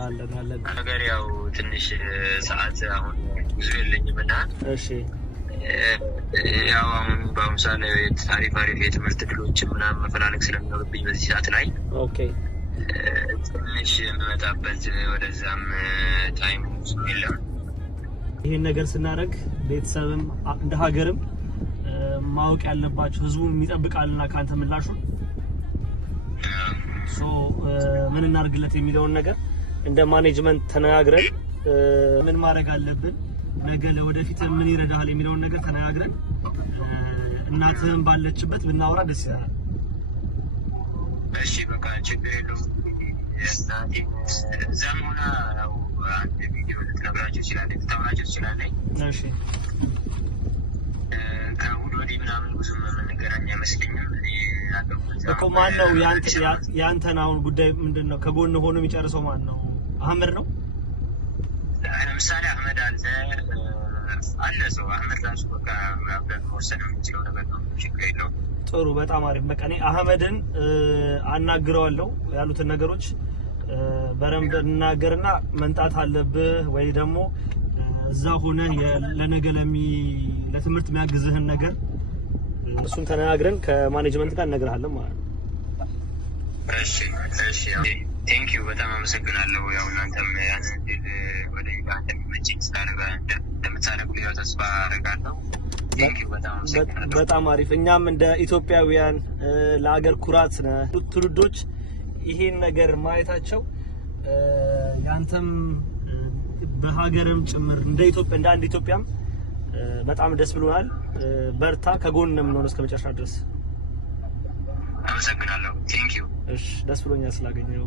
አለን ነገር ያው ትንሽ ሰዓት አሁን ብዙ የለኝምና እሺ ያው አሁን በአሁኑ ሰዓት ላይ አሪፍ የትምህርት ዕድሎችን ምናምን መፈላለግ ስለሚኖርብኝ በዚህ ሰዓት ላይ ኦኬ ትንሽ የምመጣበት ወደዛም ታይም የለም። ይሄን ነገር ስናደርግ ቤተሰብም እንደ ሀገርም ማወቅ ያለባቸው ህዝቡን የሚጠብቃልና ካንተ ምላሹን ምን እናርግለት የሚለውን ነገር እንደ ማኔጅመንት ተነጋግረን ምን ማድረግ አለብን ነገ ለወደፊት ምን ይረዳል የሚለውን ነገር ተነጋግረን እናትህም ባለችበት ብናወራ ደስ ይላል። እሺ በቃ ችግር የለውም። እናቴ እዛም ሆና ያው አንድ ቪዲዮ ልትነግራቸው ይችላል ልታወራቸው ይችላል። እሺ ከአሁን ወዲህ ምናምን ብዙም የምንገናኝ አይመስለኝም። እኮ ማን ነው ያንተን አሁን ጉዳይ ምንድን ነው ከጎን ሆኖ የሚጨርሰው ማን ነው? አህመድ ነው። ለምሳሌ አህመድ አለ ሰው አህመድ ራሱ በቃ ማብራት መወሰን የሚችለው ነገር ነው። ችግር የለውም። ጥሩ በጣም አሪፍ። በቃ እኔ አህመድን አናግረዋለሁ ያሉትን ነገሮች በረምብ እናገርና መንጣት አለብህ ወይ ደግሞ እዛ ሆነ ለነገ ለትምህርት የሚያግዝህን ነገር እሱን ተነጋግረን ከማኔጅመንት ጋር እነግርሃለን ማለት ነው። እሺ ቴንክ ዩ በጣም አመሰግናለሁ። ያው እናንተም ያንን ወደ አንተ የሚመችኝ እንደምታደርጉ ያው ተስፋ አደርጋለሁ። ቴንክ ዩ በጣም አመሰግናለሁ። በጣም አሪፍ። እኛም እንደ ኢትዮጵያውያን ለሀገር ኩራት ትውልዶች ይሄን ነገር ማየታቸው ያንተም በሀገርም ጭምር እንደ ኢትዮጵያ እንደ አንድ ኢትዮጵያም በጣም ደስ ብሎናል። በርታ፣ ከጎን ነው የምንሆነው እስከመጨረሻ ድረስ። አመሰግናለሁ። ቴንክ ዩ። እሺ ደስ ብሎኛል ስላገኘው።